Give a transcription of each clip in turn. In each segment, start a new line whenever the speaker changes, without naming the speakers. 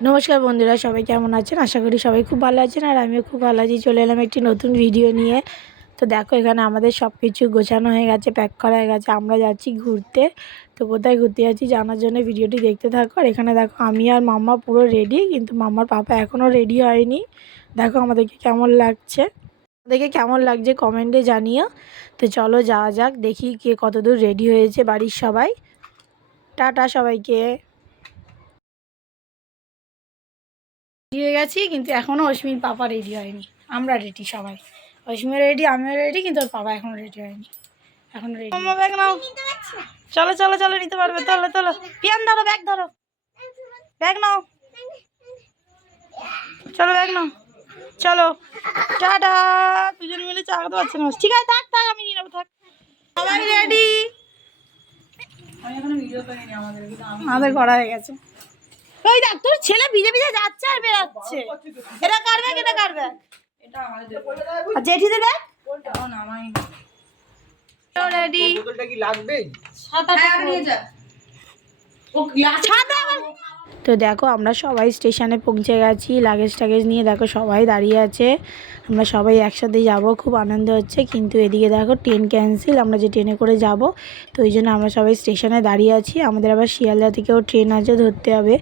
নমস্কার বন্ধুরা, সবাই কেমন আছেন? আশা করি সবাই খুব ভালো আছেন আর আমিও খুব ভালো আছি। চলে এলাম একটি নতুন ভিডিও নিয়ে। তো দেখো, এখানে আমাদের সব কিছু গোছানো হয়ে গেছে প্যাক করা হয়ে গেছে। আমরা যাচ্ছি ঘুরতে। তো কোথায় ঘুরতে যাচ্ছি জানার জন্য ভিডিওটি দেখতে থাকো। আর এখানে দেখো, আমি আর মাম্মা পুরো রেডি কিন্তু মাম্মার পাপা এখনও রেডি হয়নি। দেখো আমাদেরকে কেমন লাগছে। আমাদেরকে কেমন লাগছে কমেন্টে জানিও। তো চলো যাওয়া যাক, দেখি কে কতদূর রেডি হয়েছে বাড়ির সবাই। টাটা সবাইকে। রেডি হয়ে গেছি কিন্তু এখনও অশ্মির পাপা রেডি হয়নি। আমরা রেডি সবাই। অশ্মিও রেডি আমিও রেডি কিন্তু ওর পাপা এখনও রেডি হয়নি। এখনও রেডি ব্যাগ নাও। চলো চলো চলো নিতে পারবে চলো চলো পিয়ান ধরো ব্যাগ ধরো। ব্যাগ নাও। চলো ব্যাগ নাও। চলো। টাটা। দুজন মিলে চাকাতে পারছে না ঠিক আছে থাক থাক আমি নিয়ে নেব থাক। সবাই রেডি আমাদের করা হয়ে গেছে। ওই দেখ তোর ছেলে ভিজে ভিজে যাচ্ছে আর বেরোচ্ছে। এটা কার ব্যাগ এটা কার ব্যাগ আর জেঠিদের ব্যাগ রেডি
বোতলটা কি লাগবে
তো দেখো, আমরা সবাই স্টেশনে পৌঁছে গেছি লাগেজ টাগেজ নিয়ে দেখো সবাই দাঁড়িয়ে আছে। আমরা সবাই একসাথে যাব, খুব আনন্দ হচ্ছে। কিন্তু এদিকে দেখো ট্রেন ক্যান্সেল আমরা যে ট্রেনে করে যাব, তো ওই জন্য আমরা সবাই স্টেশনে দাঁড়িয়ে আছি। আমাদের আবার শিয়ালদা থেকেও ট্রেন আছে ধরতে হবে,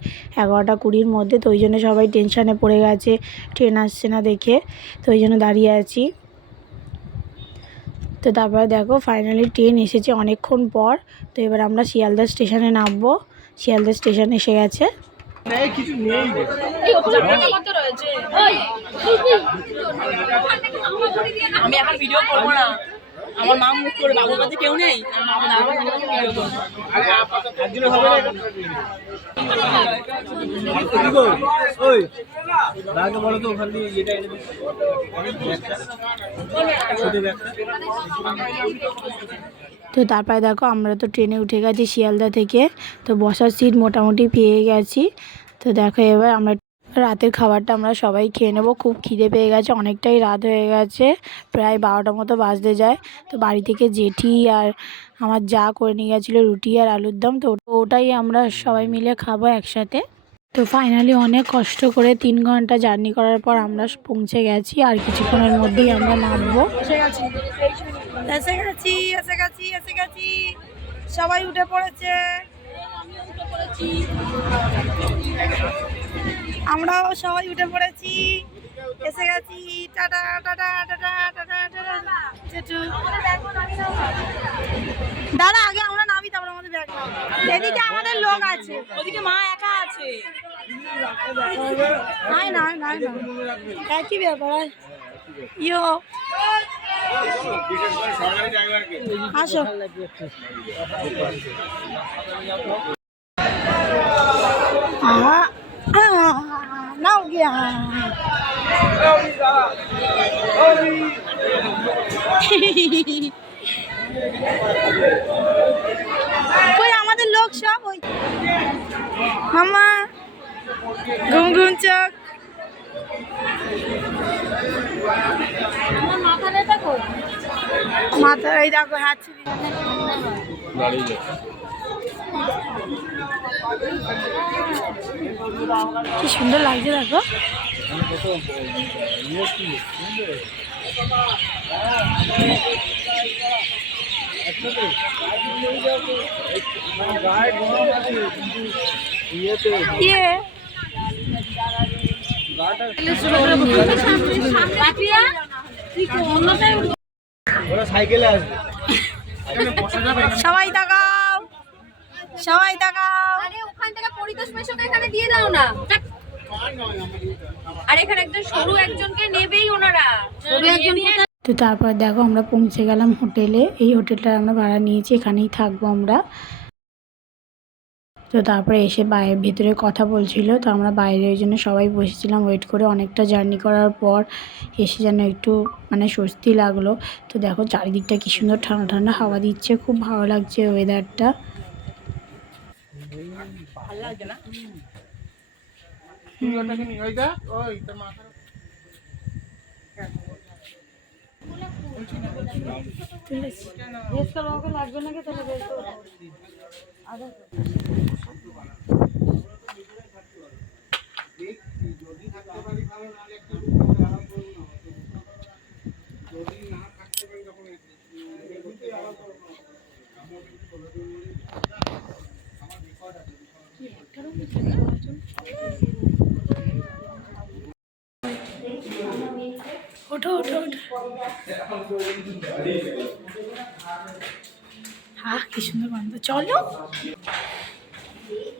এগারোটা কুড়ির মধ্যে। তো ওই জন্য সবাই টেনশানে পড়ে গেছে ট্রেন আসছে না দেখে, তো ওই জন্য দাঁড়িয়ে আছি। তো তারপরে দেখো ফাইনালি ট্রেন এসেছে অনেকক্ষণ পর। তো এবার আমরা শিয়ালদা স্টেশনে নামবো। শিয়ালদা স্টেশন এসে গেছে।
নেই কিছু নেই
আমি এখন ভিডিও করব না। আমার মা মুখ করে বাবুর কাছে কেউ নেই।
ছোট ব্যাগটা।
তো তারপরে দেখো আমরা তো ট্রেনে উঠে গেছি শিয়ালদা থেকে। তো বসার সিট মোটামুটি পেয়ে গেছি। তো দেখো এবার আমরা রাতের খাবারটা আমরা সবাই খেয়ে নেব। খুব খিদে পেয়ে গেছে, অনেকটাই রাত হয়ে গেছে, প্রায় বারোটার মতো বাজতে যায়। তো বাড়ি থেকে জেঠি আর আমার যা করে নিয়ে গেছিল, রুটি আর আলুর দম, তো ওটাই আমরা সবাই মিলে খাব একসাথে। তো ফাইনালি অনেক কষ্ট করে তিন ঘণ্টা জার্নি করার পর আমরা পৌঁছে গেছি আর কিছুক্ষণের মধ্যেই আমরা নামবো। এসে গেছি এসে গেছি এসে গেছি। সবাই উঠে পড়েছে। আমরাও সবাই উঠে পড়েছি। এসে গেছি। Tata tata tata tata tata. চেটু দাদা আগে আমরা নামি তারপর আমাদের ব্যাগ এদিকে আমাদের লোক আছে।
ওদিকে মা একা আছে।
নাই না নাই না একই ব্যাপার ইয়ো। আসো। নাও গিয়া। কই আমাদের লোক সব ওই মামা ঘুম ঘুম চোখ। মাথা এই দেখো হাত কি সুন্দর লাগছে দেখো ইয়ে
ওরা সাইকেলে আসবে।
সবাই তাকাও। সবাই তাকাও।
আরে ওখান থেকে পরিতোষ মেশোকে এখানে দিয়ে দাও না। আর এখানে একজন সরু একজনকে নেবেই ওনারা। সরু একজন
তো তারপর দেখো আমরা পৌঁছে গেলাম হোটেলে। এই হোটেলটা আমরা ভাড়া নিয়েছি এখানেই থাকব আমরা। তো তারপরে এসে বাইরে ভিতরে কথা বলছিল তো আমরা বাইরে ওই জন্য সবাই বসেছিলাম ওয়েট করে অনেকটা জার্নি করার পর এসে যেন একটু মানে স্বস্তি লাগল। তো দেখো চারিদিকটা কি সুন্দর ঠান্ডা ঠান্ডা হাওয়া দিচ্ছে খুব ভালো লাগছে ওয়েদারটা
ভালো লাগছে না?
ওঠো ওঠো ওঠো। হ্যাঁ কি সুন্দর গন্ধ। চলো।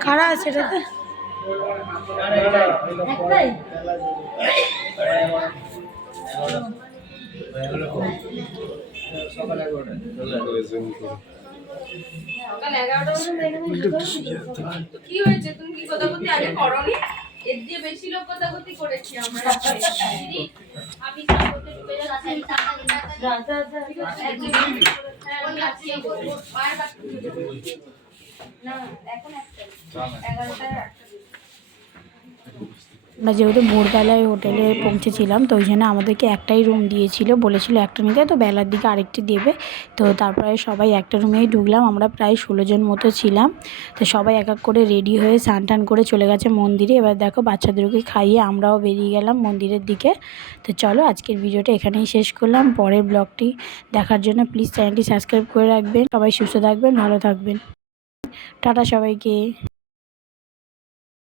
কারা আছে এটাতে
কি হয়েছে? তুমি কি কোদাকুতি আগে করনি? এর দিয়ে বেশি লোক কোদাকুতি করেছি আমরা। আমি
আমরা যেহেতু ভোরবেলায় হোটেলে পৌঁছেছিলাম তো ওই জন্য আমাদেরকে একটাই রুম দিয়েছিল বলেছিল একটা নিতে তো বেলার দিকে আরেকটি দেবে। তো তারপরে সবাই একটা রুমেই ঢুকলাম আমরা প্রায় ষোলো জন মতো ছিলাম। তো সবাই এক এক করে রেডি হয়ে স্নান টান করে চলে গেছে মন্দিরে। এবার দেখো বাচ্চাদেরকে খাইয়ে আমরাও বেরিয়ে গেলাম মন্দিরের দিকে। তো চলো আজকের ভিডিওটা এখানেই শেষ করলাম। পরের ব্লগটি দেখার জন্য প্লিজ চ্যানেলটি সাবস্ক্রাইব করে রাখবেন। সবাই সুস্থ থাকবেন ভালো থাকবেন। টাটা সবাইকে।